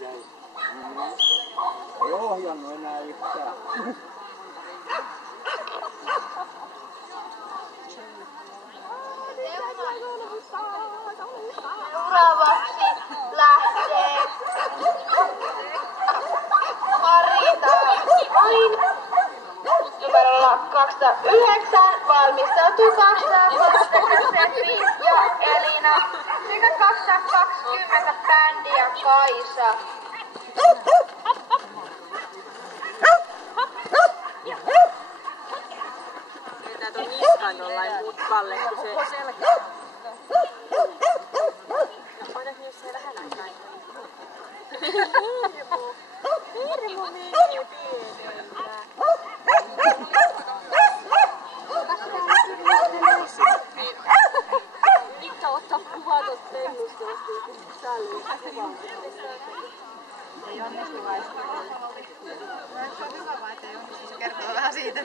Jäi. Ei ohjannut enää yhtään. Seuraavaksi lähtee Marita numerolla 209 valmistautuu 225 ja Elina sekä 220 Bändi ja Kaisa. Vetää ton niskan jollain mutkalle, kun se selkeä. Voitais myös se vähän aikaa. Hirmu menee pienellä. Pitää ottaa kuvaa tosta tennusta, jos sallii kuvaa. Ei onnistu laista. Se on hyvä vaan, että ei onnistu. Se kertoo vähän siitä.